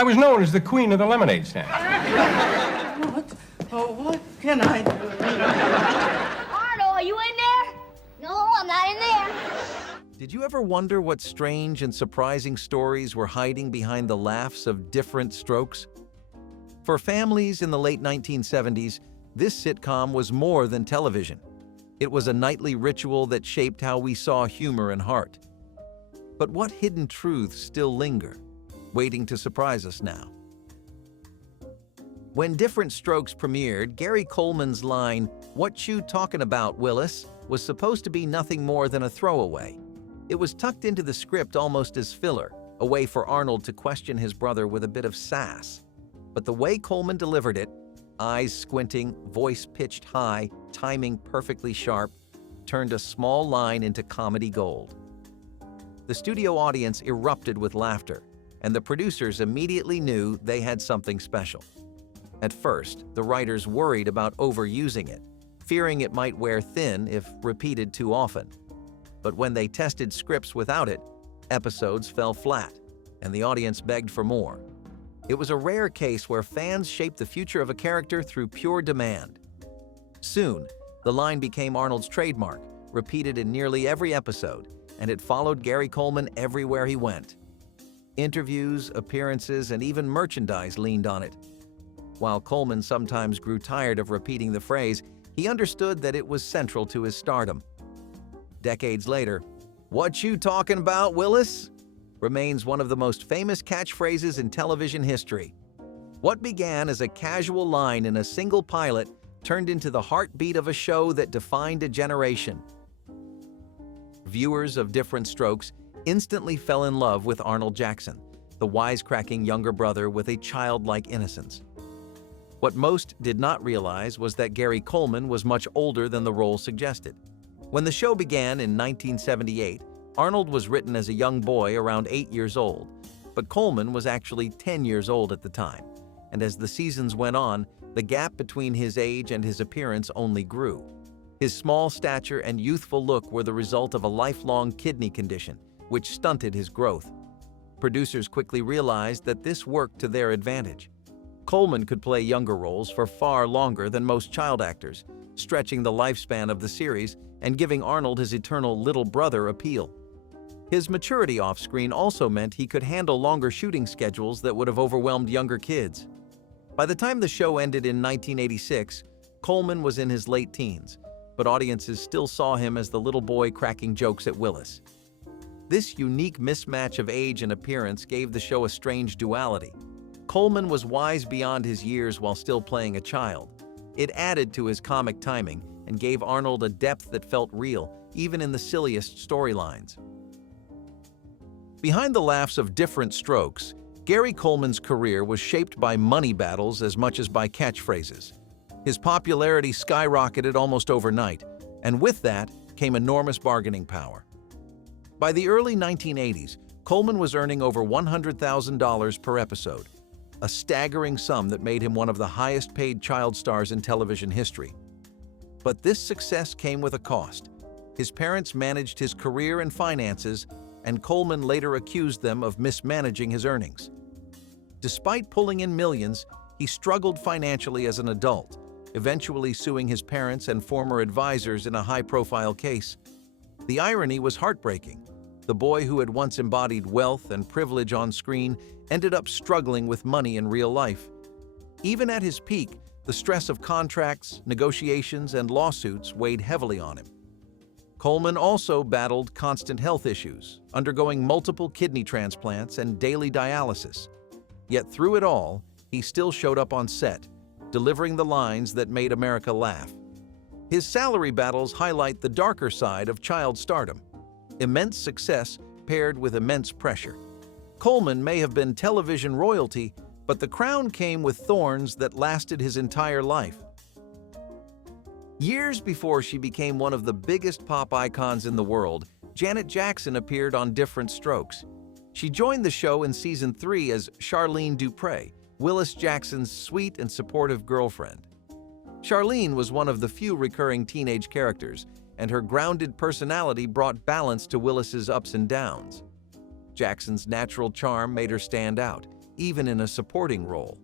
I was known as the queen of the lemonade stand. What can I do? Arnold, are you in there? No, I'm not in there. Did you ever wonder what strange and surprising stories were hiding behind the laughs of Diff'rent Strokes? For families in the late 1970s, this sitcom was more than television. It was a nightly ritual that shaped how we saw humor and heart. But what hidden truths still linger, waiting to surprise us now? When Diff'rent Strokes premiered, Gary Coleman's line, "What you talking about, Willis?" was supposed to be nothing more than a throwaway. It was tucked into the script almost as filler, a way for Arnold to question his brother with a bit of sass. But the way Coleman delivered it, eyes squinting, voice pitched high, timing perfectly sharp, turned a small line into comedy gold. The studio audience erupted with laughter, and the producers immediately knew they had something special. At first, the writers worried about overusing it, fearing it might wear thin if repeated too often. But when they tested scripts without it, episodes fell flat, and the audience begged for more. It was a rare case where fans shaped the future of a character through pure demand. Soon, the line became Arnold's trademark, repeated in nearly every episode, and it followed Gary Coleman everywhere he went. Interviews, appearances, and even merchandise leaned on it. While Coleman sometimes grew tired of repeating the phrase, he understood that it was central to his stardom. Decades later, "What you talking about, Willis?" remains one of the most famous catchphrases in television history. What began as a casual line in a single pilot turned into the heartbeat of a show that defined a generation. Viewers of Diff'rent Strokes instantly fell in love with Arnold Jackson, the wisecracking younger brother with a childlike innocence. What most did not realize was that Gary Coleman was much older than the role suggested. When the show began in 1978, Arnold was written as a young boy around 8 years old, but Coleman was actually 10 years old at the time, and as the seasons went on, the gap between his age and his appearance only grew. His small stature and youthful look were the result of a lifelong kidney condition, which stunted his growth. Producers quickly realized that this worked to their advantage. Coleman could play younger roles for far longer than most child actors, stretching the lifespan of the series and giving Arnold his eternal little brother appeal. His maturity off-screen also meant he could handle longer shooting schedules that would have overwhelmed younger kids. By the time the show ended in 1986, Coleman was in his late teens, but audiences still saw him as the little boy cracking jokes at Willis. This unique mismatch of age and appearance gave the show a strange duality. Coleman was wise beyond his years while still playing a child. It added to his comic timing and gave Arnold a depth that felt real, even in the silliest storylines. Behind the laughs of Diff'rent Strokes, Gary Coleman's career was shaped by money battles as much as by catchphrases. His popularity skyrocketed almost overnight, and with that came enormous bargaining power. By the early 1980s, Coleman was earning over $100,000 per episode, a staggering sum that made him one of the highest-paid child stars in television history. But this success came with a cost. His parents managed his career and finances, and Coleman later accused them of mismanaging his earnings. Despite pulling in millions, he struggled financially as an adult, eventually suing his parents and former advisors in a high-profile case. The irony was heartbreaking. The boy who had once embodied wealth and privilege on screen ended up struggling with money in real life. Even at his peak, the stress of contracts, negotiations, and lawsuits weighed heavily on him. Coleman also battled constant health issues, undergoing multiple kidney transplants and daily dialysis. Yet through it all, he still showed up on set, delivering the lines that made America laugh. His salary battles highlight the darker side of child stardom. Immense success paired with immense pressure. Coleman may have been television royalty, but the crown came with thorns that lasted his entire life. Years before she became one of the biggest pop icons in the world, Janet Jackson appeared on Diff'rent Strokes. She joined the show in season 3 as Charlene Dupre, Willis Jackson's sweet and supportive girlfriend. Charlene was one of the few recurring teenage characters, and her grounded personality brought balance to Willis's ups and downs. Jackson's natural charm made her stand out, even in a supporting role.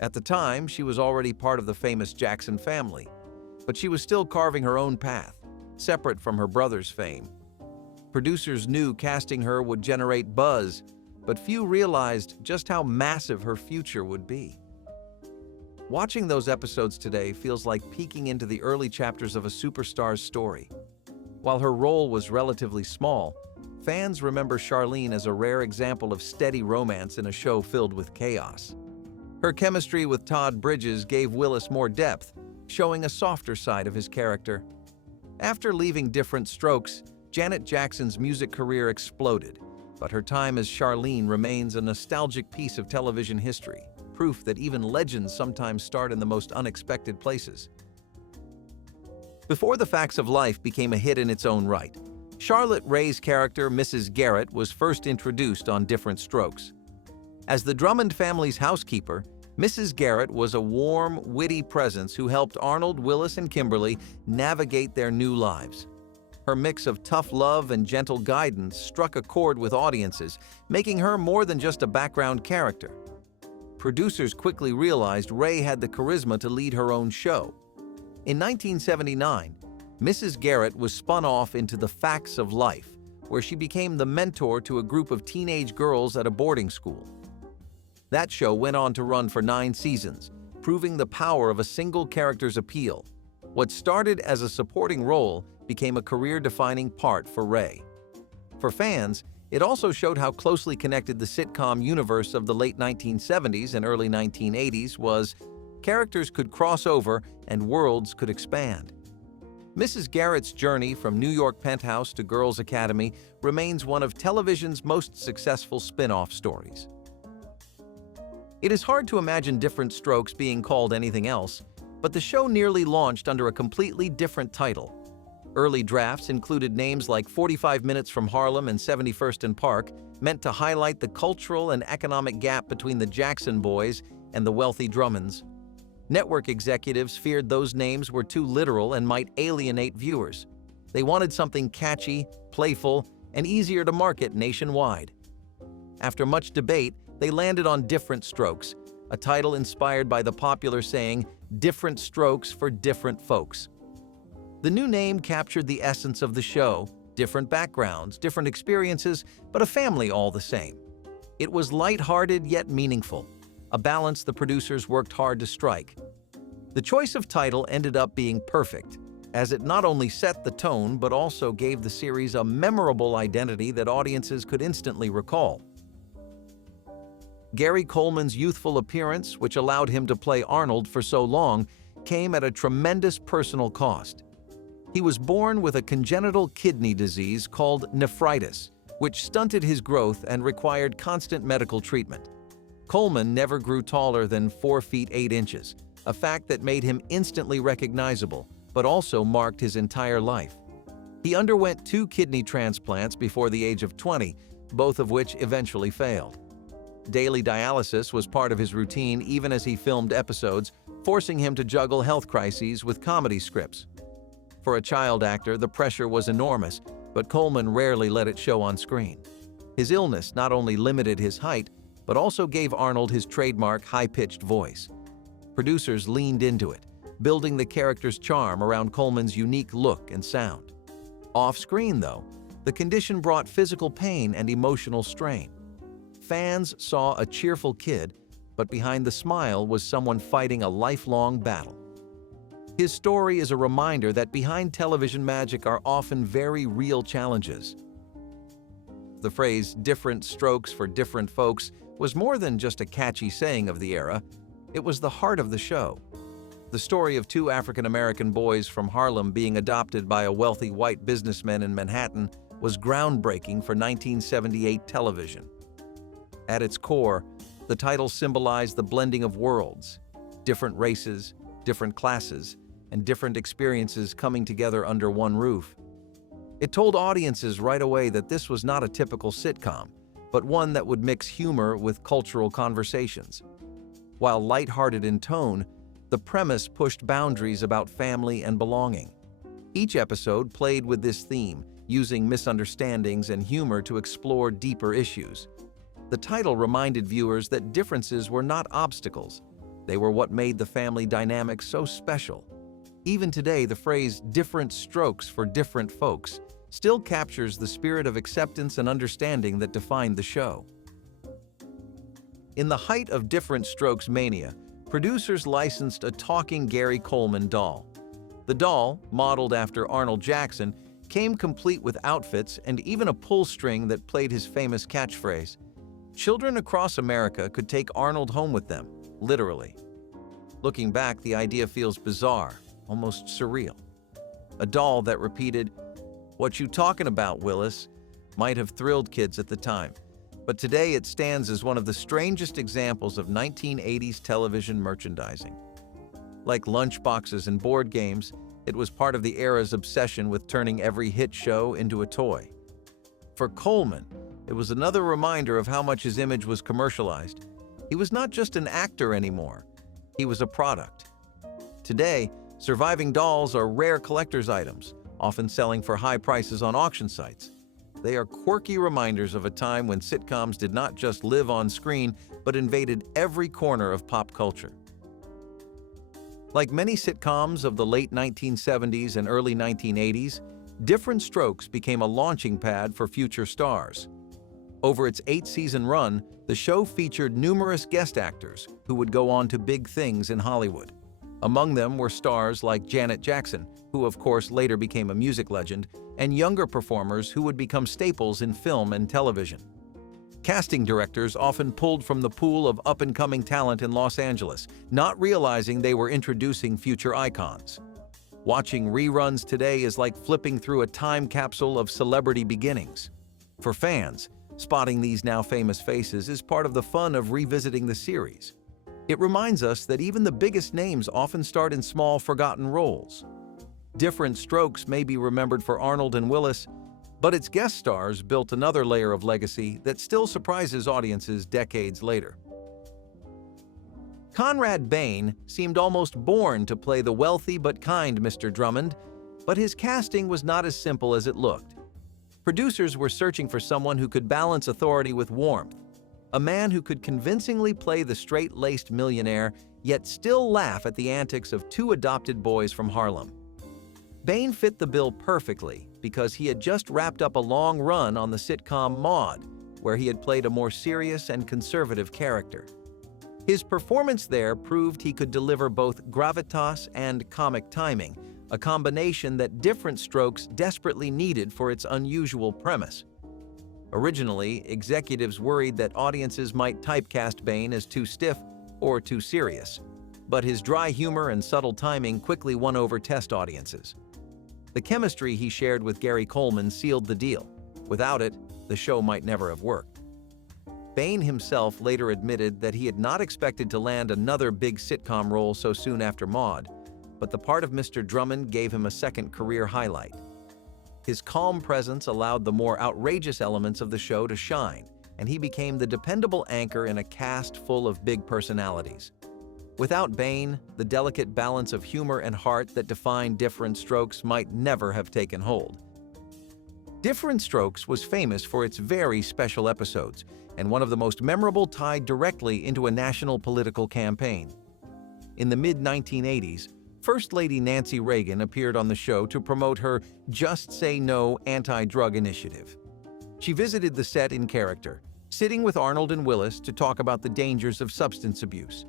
At the time, she was already part of the famous Jackson family, but she was still carving her own path, separate from her brother's fame. Producers knew casting her would generate buzz, but few realized just how massive her future would be. Watching those episodes today feels like peeking into the early chapters of a superstar's story. While her role was relatively small, fans remember Charlene as a rare example of steady romance in a show filled with chaos. Her chemistry with Todd Bridges gave Willis more depth, showing a softer side of his character. After leaving Diff'rent Strokes, Janet Jackson's music career exploded, but her time as Charlene remains a nostalgic piece of television history, proof that even legends sometimes start in the most unexpected places. Before The Facts of Life became a hit in its own right, Charlotte Rae's character, Mrs. Garrett, was first introduced on Diff'rent Strokes. As the Drummond family's housekeeper, Mrs. Garrett was a warm, witty presence who helped Arnold, Willis, and Kimberly navigate their new lives. Her mix of tough love and gentle guidance struck a chord with audiences, making her more than just a background character. Producers quickly realized Rae had the charisma to lead her own show. In 1979, Mrs. Garrett was spun off into The Facts of Life, where she became the mentor to a group of teenage girls at a boarding school. That show went on to run for 9 seasons, proving the power of a single character's appeal. What started as a supporting role became a career-defining part for Rae. For fans, it also showed how closely connected the sitcom universe of the late 1970s and early 1980s was. Characters could cross over and worlds could expand. Mrs. Garrett's journey from New York penthouse to Girls Academy remains one of television's most successful spin-off stories. It is hard to imagine Diff'rent Strokes being called anything else, but the show nearly launched under a completely different title. Early drafts included names like 45 Minutes from Harlem and 71st and Park, meant to highlight the cultural and economic gap between the Jackson boys and the wealthy Drummonds. Network executives feared those names were too literal and might alienate viewers. They wanted something catchy, playful, and easier to market nationwide. After much debate, they landed on Diff'rent Strokes, a title inspired by the popular saying, "Different strokes for different folks." The new name captured the essence of the show: different backgrounds, different experiences, but a family all the same. It was lighthearted yet meaningful, a balance the producers worked hard to strike. The choice of title ended up being perfect, as it not only set the tone but also gave the series a memorable identity that audiences could instantly recall. Gary Coleman's youthful appearance, which allowed him to play Arnold for so long, came at a tremendous personal cost. He was born with a congenital kidney disease called nephritis, which stunted his growth and required constant medical treatment. Coleman never grew taller than 4 feet 8 inches, a fact that made him instantly recognizable, but also marked his entire life. He underwent 2 kidney transplants before the age of 20, both of which eventually failed. Daily dialysis was part of his routine even as he filmed episodes, forcing him to juggle health crises with comedy scripts. For a child actor, the pressure was enormous, but Coleman rarely let it show on screen. His illness not only limited his height, but also gave Arnold his trademark high-pitched voice. Producers leaned into it, building the character's charm around Coleman's unique look and sound. Off-screen, though, the condition brought physical pain and emotional strain. Fans saw a cheerful kid, but behind the smile was someone fighting a lifelong battle. His story is a reminder that behind television magic are often very real challenges. The phrase "different strokes for different folks" was more than just a catchy saying of the era. It was the heart of the show. The story of 2 African-American boys from Harlem being adopted by a wealthy white businessman in Manhattan was groundbreaking for 1978 television. At its core, the title symbolized the blending of worlds, different races, different classes, and different experiences coming together under one roof. It told audiences right away that this was not a typical sitcom, but one that would mix humor with cultural conversations. While lighthearted in tone, the premise pushed boundaries about family and belonging. Each episode played with this theme, using misunderstandings and humor to explore deeper issues. The title reminded viewers that differences were not obstacles. They were what made the family dynamic so special. Even today, the phrase "different strokes for different folks" still captures the spirit of acceptance and understanding that defined the show. In the height of Diff'rent Strokes mania, producers licensed a talking Gary Coleman doll. The doll, modeled after Arnold Jackson, came complete with outfits and even a pull string that played his famous catchphrase. Children across America could take Arnold home with them, literally. Looking back, the idea feels bizarre, almost surreal. A doll that repeated, "What you talking about, Willis?" might have thrilled kids at the time, but today it stands as one of the strangest examples of 1980s television merchandising. Like lunchboxes and board games, it was part of the era's obsession with turning every hit show into a toy. For Coleman, it was another reminder of how much his image was commercialized. He was not just an actor anymore, he was a product. Today, surviving dolls are rare collector's items, often selling for high prices on auction sites. They are quirky reminders of a time when sitcoms did not just live on screen, but invaded every corner of pop culture. Like many sitcoms of the late 1970s and early 1980s, Diff'rent Strokes became a launching pad for future stars. Over its 8-season run, the show featured numerous guest actors who would go on to big things in Hollywood. Among them were stars like Janet Jackson, who of course later became a music legend, and younger performers who would become staples in film and television. Casting directors often pulled from the pool of up-and-coming talent in Los Angeles, not realizing they were introducing future icons. Watching reruns today is like flipping through a time capsule of celebrity beginnings. For fans, spotting these now famous faces is part of the fun of revisiting the series. It reminds us that even the biggest names often start in small, forgotten roles. Diff'rent Strokes may be remembered for Arnold and Willis, but its guest stars built another layer of legacy that still surprises audiences decades later. Conrad Bain seemed almost born to play the wealthy but kind Mr. Drummond, but his casting was not as simple as it looked. Producers were searching for someone who could balance authority with warmth, a man who could convincingly play the straight-laced millionaire, yet still laugh at the antics of two adopted boys from Harlem. Bain fit the bill perfectly because he had just wrapped up a long run on the sitcom Maude, where he had played a more serious and conservative character. His performance there proved he could deliver both gravitas and comic timing, a combination that Diff'rent Strokes desperately needed for its unusual premise. Originally, executives worried that audiences might typecast Bain as too stiff or too serious, but his dry humor and subtle timing quickly won over test audiences. The chemistry he shared with Gary Coleman sealed the deal. Without it, the show might never have worked. Bain himself later admitted that he had not expected to land another big sitcom role so soon after Maude, but the part of Mr. Drummond gave him a second career highlight. His calm presence allowed the more outrageous elements of the show to shine, and he became the dependable anchor in a cast full of big personalities. Without Bain, the delicate balance of humor and heart that defined Diff'rent Strokes might never have taken hold. Diff'rent Strokes was famous for its very special episodes, and one of the most memorable tied directly into a national political campaign. In the mid-1980s, First Lady Nancy Reagan appeared on the show to promote her Just Say No anti-drug initiative. She visited the set in character, sitting with Arnold and Willis to talk about the dangers of substance abuse.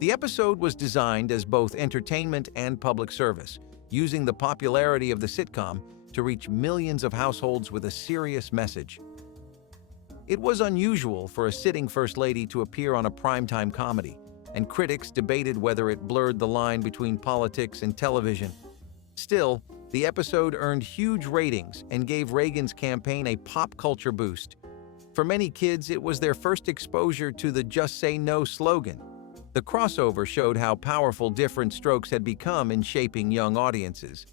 The episode was designed as both entertainment and public service, using the popularity of the sitcom to reach millions of households with a serious message. It was unusual for a sitting First Lady to appear on a primetime comedy, and critics debated whether it blurred the line between politics and television. Still, the episode earned huge ratings and gave Reagan's campaign a pop culture boost. For many kids, it was their first exposure to the Just Say No slogan. The crossover showed how powerful Diff'rent Strokes had become in shaping young audiences.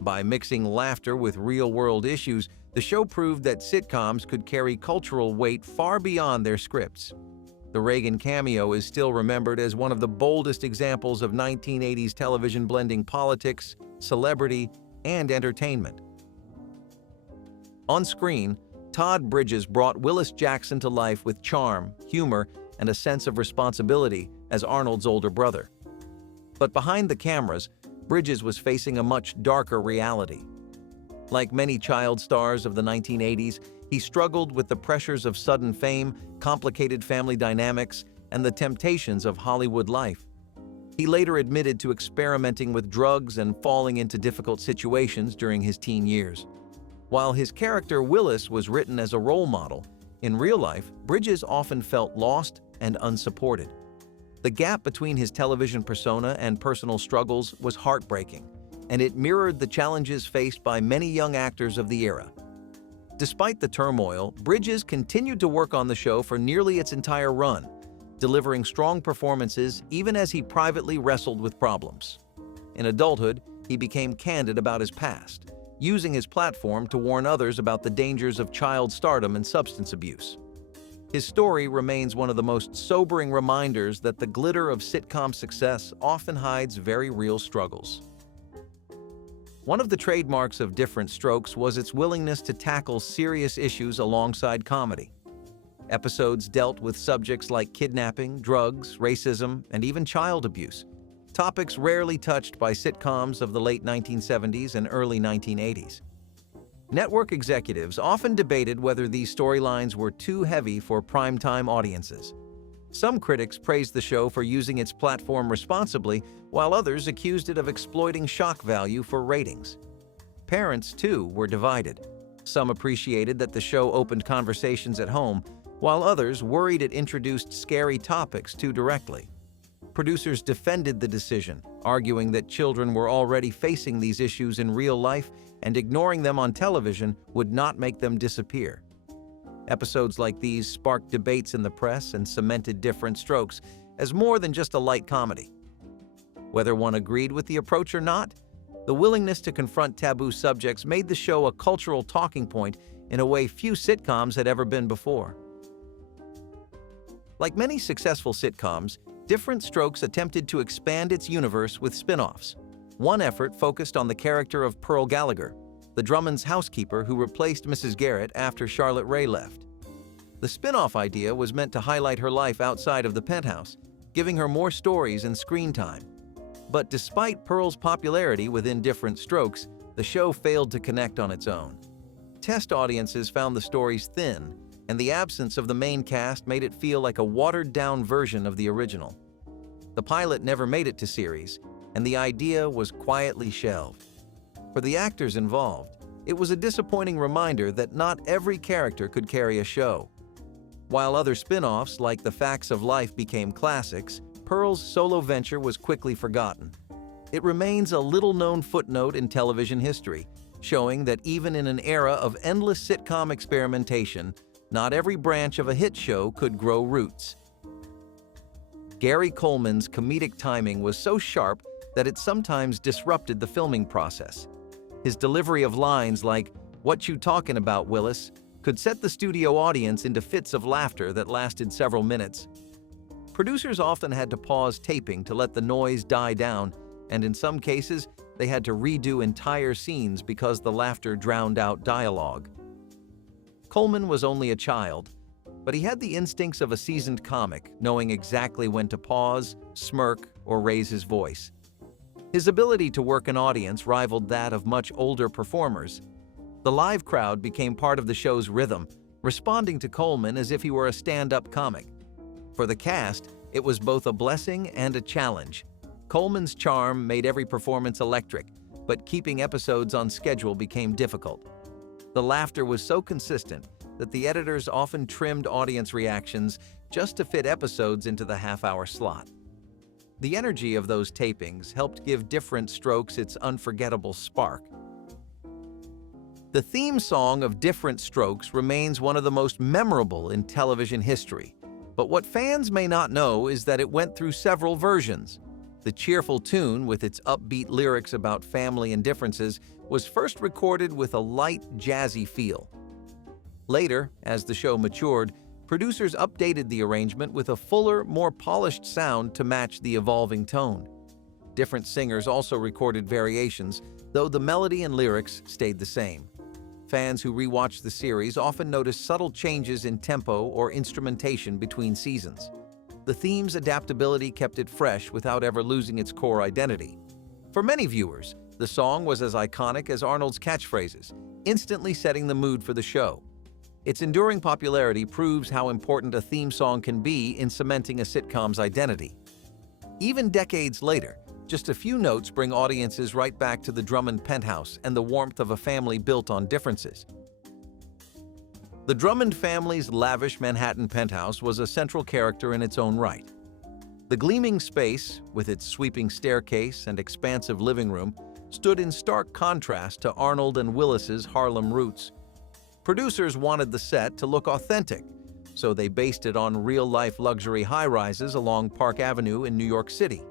By mixing laughter with real-world issues, the show proved that sitcoms could carry cultural weight far beyond their scripts. The Reagan cameo is still remembered as one of the boldest examples of 1980s television blending politics, celebrity, and entertainment. On screen, Todd Bridges brought Willis Jackson to life with charm, humor, and a sense of responsibility as Arnold's older brother. But behind the cameras, Bridges was facing a much darker reality. Like many child stars of the 1980s, he struggled with the pressures of sudden fame, complicated family dynamics, and the temptations of Hollywood life. He later admitted to experimenting with drugs and falling into difficult situations during his teen years. While his character Willis was written as a role model, in real life, Bridges often felt lost and unsupported. The gap between his television persona and personal struggles was heartbreaking, and it mirrored the challenges faced by many young actors of the era. Despite the turmoil, Bridges continued to work on the show for nearly its entire run, delivering strong performances even as he privately wrestled with problems. In adulthood, he became candid about his past, using his platform to warn others about the dangers of child stardom and substance abuse. His story remains one of the most sobering reminders that the glitter of sitcom success often hides very real struggles. One of the trademarks of Diff'rent Strokes was its willingness to tackle serious issues alongside comedy. Episodes dealt with subjects like kidnapping, drugs, racism, and even child abuse, topics rarely touched by sitcoms of the late 1970s and early 1980s. Network executives often debated whether these storylines were too heavy for primetime audiences. Some critics praised the show for using its platform responsibly, while others accused it of exploiting shock value for ratings. Parents, too, were divided. Some appreciated that the show opened conversations at home, while others worried it introduced scary topics too directly. Producers defended the decision, arguing that children were already facing these issues in real life and ignoring them on television would not make them disappear. Episodes like these sparked debates in the press and cemented Diff'rent Strokes as more than just a light comedy. Whether one agreed with the approach or not, the willingness to confront taboo subjects made the show a cultural talking point in a way few sitcoms had ever been before. Like many successful sitcoms, Diff'rent Strokes attempted to expand its universe with spin-offs. One effort focused on the character of Pearl Gallagher, the Drummonds' housekeeper who replaced Mrs. Garrett after Charlotte Rae left. The spin-off idea was meant to highlight her life outside of the penthouse, giving her more stories and screen time. But despite Pearl's popularity within Diff'rent Strokes, the show failed to connect on its own. Test audiences found the stories thin, and the absence of the main cast made it feel like a watered-down version of the original. The pilot never made it to series, and the idea was quietly shelved. For the actors involved, it was a disappointing reminder that not every character could carry a show. While other spin-offs like The Facts of Life became classics, Pearl's solo venture was quickly forgotten. It remains a little-known footnote in television history, showing that even in an era of endless sitcom experimentation, not every branch of a hit show could grow roots. Gary Coleman's comedic timing was so sharp that it sometimes disrupted the filming process. His delivery of lines like, "What you talking about, Willis?" could set the studio audience into fits of laughter that lasted several minutes. Producers often had to pause taping to let the noise die down, and in some cases, they had to redo entire scenes because the laughter drowned out dialogue. Coleman was only a child, but he had the instincts of a seasoned comic, knowing exactly when to pause, smirk, or raise his voice. His ability to work an audience rivaled that of much older performers. The live crowd became part of the show's rhythm, responding to Coleman as if he were a stand-up comic. For the cast, it was both a blessing and a challenge. Coleman's charm made every performance electric, but keeping episodes on schedule became difficult. The laughter was so consistent that the editors often trimmed audience reactions just to fit episodes into the half-hour slot. The energy of those tapings helped give Diff'rent Strokes its unforgettable spark. The theme song of Diff'rent Strokes remains one of the most memorable in television history, but what fans may not know is that it went through several versions. The cheerful tune, with its upbeat lyrics about family and differences, was first recorded with a light, jazzy feel. Later, as the show matured, producers updated the arrangement with a fuller, more polished sound to match the evolving tone. Different singers also recorded variations, though the melody and lyrics stayed the same. Fans who rewatched the series often noticed subtle changes in tempo or instrumentation between seasons. The theme's adaptability kept it fresh without ever losing its core identity. For many viewers, the song was as iconic as Arnold's catchphrases, instantly setting the mood for the show. Its enduring popularity proves how important a theme song can be in cementing a sitcom's identity. Even decades later, just a few notes bring audiences right back to the Drummond penthouse and the warmth of a family built on differences. The Drummond family's lavish Manhattan penthouse was a central character in its own right. The gleaming space, with its sweeping staircase and expansive living room, stood in stark contrast to Arnold and Willis's Harlem roots. Producers wanted the set to look authentic, so they based it on real-life luxury high-rises along Park Avenue in New York City.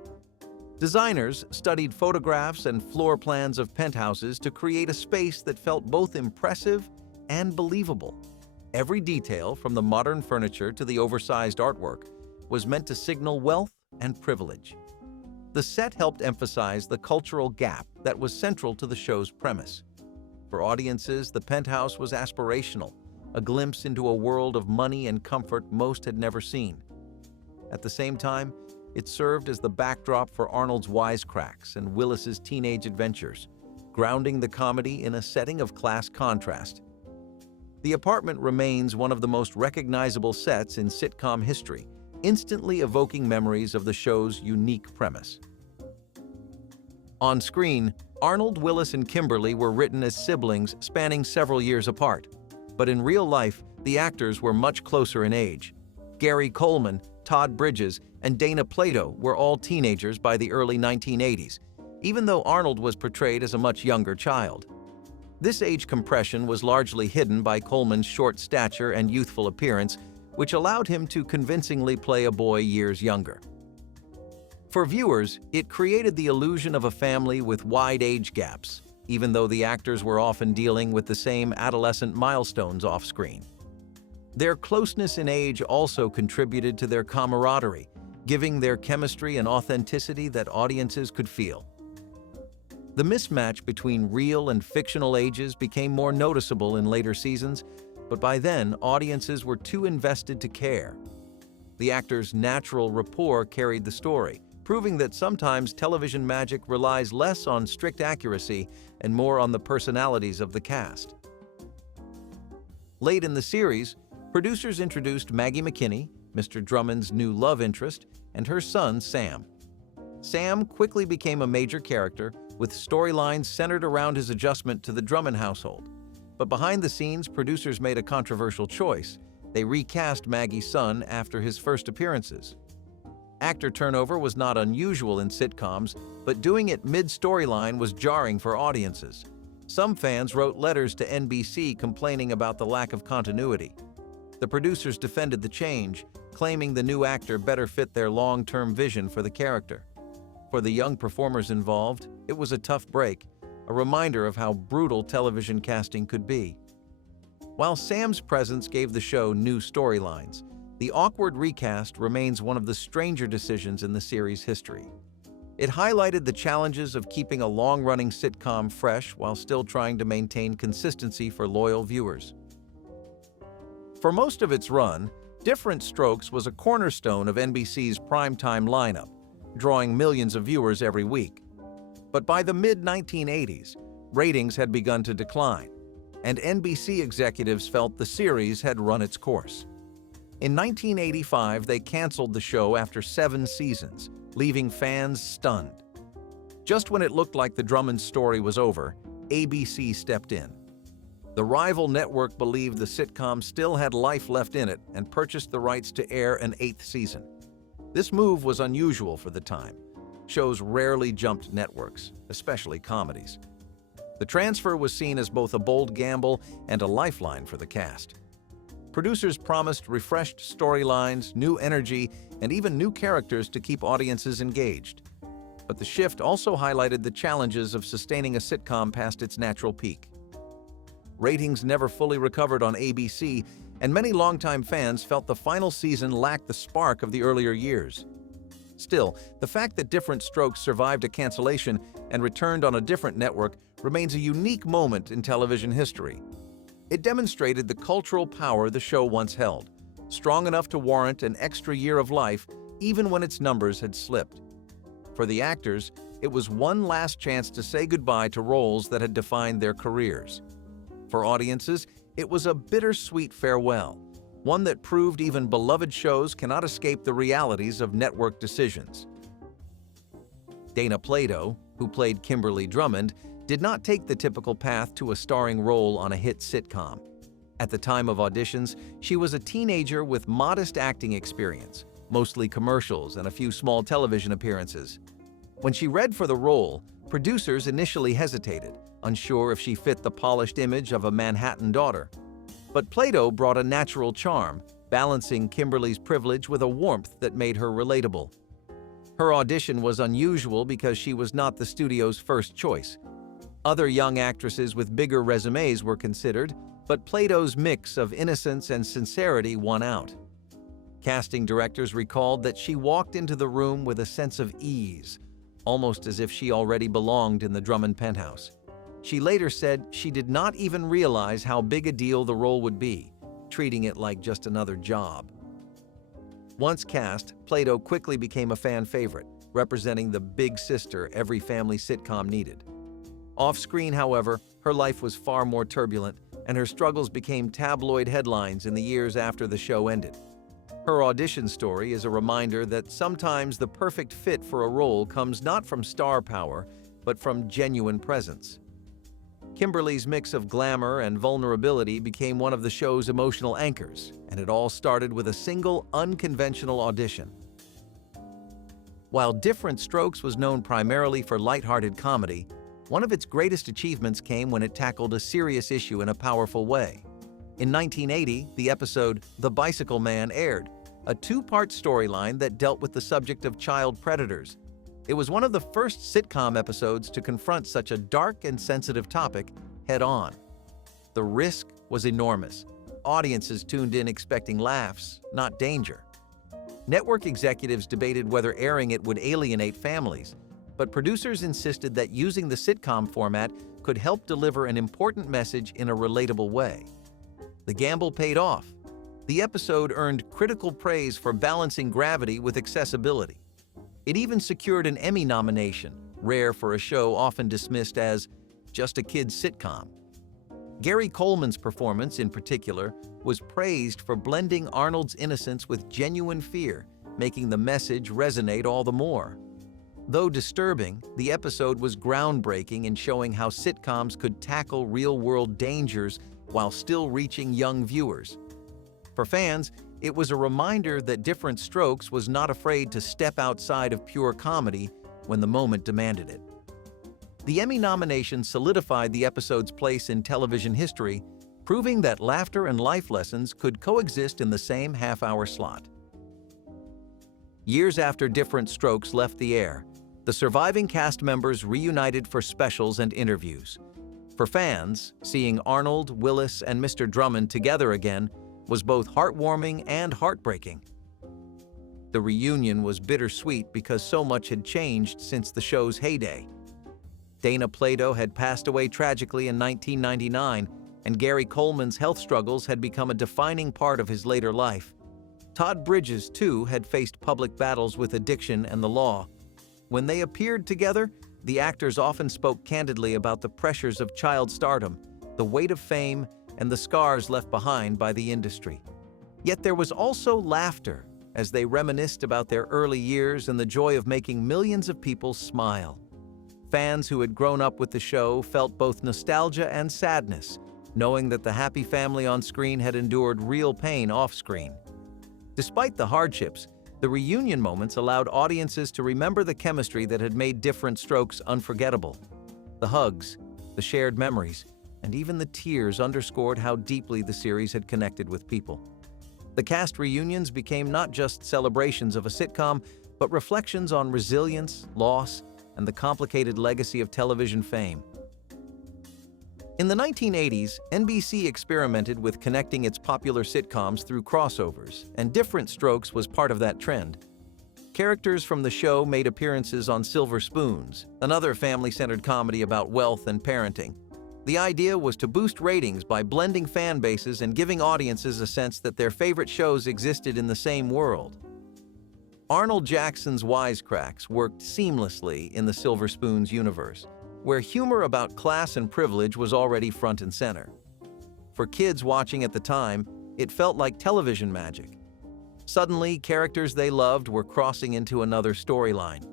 Designers studied photographs and floor plans of penthouses to create a space that felt both impressive and believable. Every detail, from the modern furniture to the oversized artwork, was meant to signal wealth and privilege. The set helped emphasize the cultural gap that was central to the show's premise. For audiences, the penthouse was aspirational, a glimpse into a world of money and comfort most had never seen. At the same time, it served as the backdrop for Arnold's wisecracks and Willis's teenage adventures, grounding the comedy in a setting of class contrast. The apartment remains one of the most recognizable sets in sitcom history, instantly evoking memories of the show's unique premise. On screen, Arnold, Willis, and Kimberly were written as siblings spanning several years apart. But in real life, the actors were much closer in age. Gary Coleman, Todd Bridges, and Dana Plato were all teenagers by the early 1980s, even though Arnold was portrayed as a much younger child. This age compression was largely hidden by Coleman's short stature and youthful appearance, which allowed him to convincingly play a boy years younger. For viewers, it created the illusion of a family with wide age gaps, even though the actors were often dealing with the same adolescent milestones off-screen. Their closeness in age also contributed to their camaraderie, giving their chemistry an authenticity that audiences could feel. The mismatch between real and fictional ages became more noticeable in later seasons, but by then, audiences were too invested to care. The actors' natural rapport carried the story, proving that sometimes television magic relies less on strict accuracy and more on the personalities of the cast. Late in the series, producers introduced Maggie McKinney, Mr. Drummond's new love interest, and her son, Sam. Sam quickly became a major character, with storylines centered around his adjustment to the Drummond household. But behind the scenes, producers made a controversial choice. They recast Maggie's son after his first appearances. Actor turnover was not unusual in sitcoms, but doing it mid-storyline was jarring for audiences. Some fans wrote letters to NBC complaining about the lack of continuity. The producers defended the change, claiming the new actor better fit their long-term vision for the character. For the young performers involved, it was a tough break, a reminder of how brutal television casting could be. While Sam's presence gave the show new storylines, the awkward recast remains one of the stranger decisions in the series' history. It highlighted the challenges of keeping a long-running sitcom fresh while still trying to maintain consistency for loyal viewers. For most of its run, Diff'rent Strokes was a cornerstone of NBC's primetime lineup, drawing millions of viewers every week. But by the mid-1980s, ratings had begun to decline, and NBC executives felt the series had run its course. In 1985, they canceled the show after 7 seasons, leaving fans stunned. Just when it looked like the Drummond story was over, ABC stepped in. The rival network believed the sitcom still had life left in it and purchased the rights to air an 8th season. This move was unusual for the time. Shows rarely jumped networks, especially comedies. The transfer was seen as both a bold gamble and a lifeline for the cast. Producers promised refreshed storylines, new energy, and even new characters to keep audiences engaged. But the shift also highlighted the challenges of sustaining a sitcom past its natural peak. Ratings never fully recovered on ABC, and many longtime fans felt the final season lacked the spark of the earlier years. Still, the fact that Diff'rent Strokes survived a cancellation and returned on a different network remains a unique moment in television history. It demonstrated the cultural power the show once held, strong enough to warrant an extra year of life even when its numbers had slipped. For the actors, it was one last chance to say goodbye to roles that had defined their careers. For audiences, it was a bittersweet farewell, one that proved even beloved shows cannot escape the realities of network decisions. Dana Plato, who played Kimberly Drummond, did not take the typical path to a starring role on a hit sitcom. At the time of auditions, she was a teenager with modest acting experience, mostly commercials and a few small television appearances. When she read for the role, producers initially hesitated, unsure if she fit the polished image of a Manhattan daughter. But Plato brought a natural charm, balancing Kimberly's privilege with a warmth that made her relatable. Her audition was unusual because she was not the studio's first choice. Other young actresses with bigger resumes were considered, but Plato's mix of innocence and sincerity won out. Casting directors recalled that she walked into the room with a sense of ease, almost as if she already belonged in the Drummond penthouse. She later said she did not even realize how big a deal the role would be, treating it like just another job. Once cast, Plato quickly became a fan favorite, representing the big sister every family sitcom needed. Off-screen, however, her life was far more turbulent, and her struggles became tabloid headlines in the years after the show ended. Her audition story is a reminder that sometimes the perfect fit for a role comes not from star power, but from genuine presence. Kimberly's mix of glamour and vulnerability became one of the show's emotional anchors, and it all started with a single, unconventional audition. While Diff'rent Strokes was known primarily for lighthearted comedy, one of its greatest achievements came when it tackled a serious issue in a powerful way. In 1980, the episode The Bicycle Man aired, a two-part storyline that dealt with the subject of child predators. It was one of the first sitcom episodes to confront such a dark and sensitive topic head-on. The risk was enormous. Audiences tuned in expecting laughs, not danger. Network executives debated whether airing it would alienate families, but producers insisted that using the sitcom format could help deliver an important message in a relatable way. The gamble paid off. The episode earned critical praise for balancing gravity with accessibility. It even secured an Emmy nomination, rare for a show often dismissed as just a kid's sitcom. Gary Coleman's performance, in particular, was praised for blending Arnold's innocence with genuine fear, making the message resonate all the more. Though disturbing, the episode was groundbreaking in showing how sitcoms could tackle real-world dangers while still reaching young viewers. For fans, it was a reminder that Diff'rent Strokes was not afraid to step outside of pure comedy when the moment demanded it. The Emmy nomination solidified the episode's place in television history, proving that laughter and life lessons could coexist in the same half-hour slot. Years after Diff'rent Strokes left the air, the surviving cast members reunited for specials and interviews. For fans, seeing Arnold, Willis, and Mr. Drummond together again was both heartwarming and heartbreaking. The reunion was bittersweet because so much had changed since the show's heyday. Dana Plato had passed away tragically in 1999, and Gary Coleman's health struggles had become a defining part of his later life. Todd Bridges, too, had faced public battles with addiction and the law. When they appeared together, the actors often spoke candidly about the pressures of child stardom, the weight of fame, and the scars left behind by the industry. Yet there was also laughter as they reminisced about their early years and the joy of making millions of people smile. Fans who had grown up with the show felt both nostalgia and sadness, knowing that the happy family on screen had endured real pain off-screen. Despite the hardships, the reunion moments allowed audiences to remember the chemistry that had made Diff'rent Strokes unforgettable. The hugs, the shared memories, and even the tears underscored how deeply the series had connected with people. The cast reunions became not just celebrations of a sitcom, but reflections on resilience, loss, and the complicated legacy of television fame. In the 1980s, NBC experimented with connecting its popular sitcoms through crossovers, and Diff'rent Strokes was part of that trend. Characters from the show made appearances on Silver Spoons, another family-centered comedy about wealth and parenting. The idea was to boost ratings by blending fan bases and giving audiences a sense that their favorite shows existed in the same world. Arnold Jackson's wisecracks worked seamlessly in the Silver Spoon's universe, where humor about class and privilege was already front and center. For kids watching at the time, it felt like television magic. Suddenly, characters they loved were crossing into another storyline.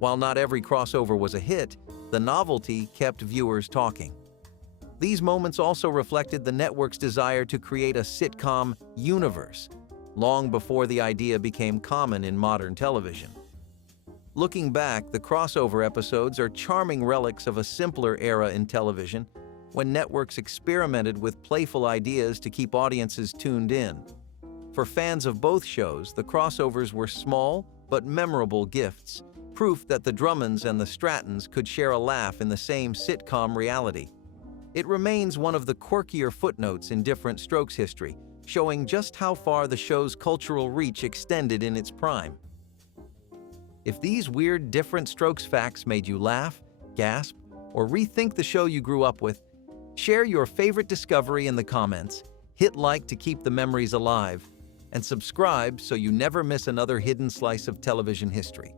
While not every crossover was a hit, the novelty kept viewers talking. These moments also reflected the network's desire to create a sitcom universe, long before the idea became common in modern television. Looking back, the crossover episodes are charming relics of a simpler era in television, when networks experimented with playful ideas to keep audiences tuned in. For fans of both shows, the crossovers were small but memorable gifts, proof that the Drummonds and the Strattons could share a laugh in the same sitcom reality. It remains one of the quirkier footnotes in Diff'rent Strokes history, showing just how far the show's cultural reach extended in its prime. If these weird Diff'rent Strokes facts made you laugh, gasp, or rethink the show you grew up with, share your favorite discovery in the comments, hit like to keep the memories alive, and subscribe so you never miss another hidden slice of television history.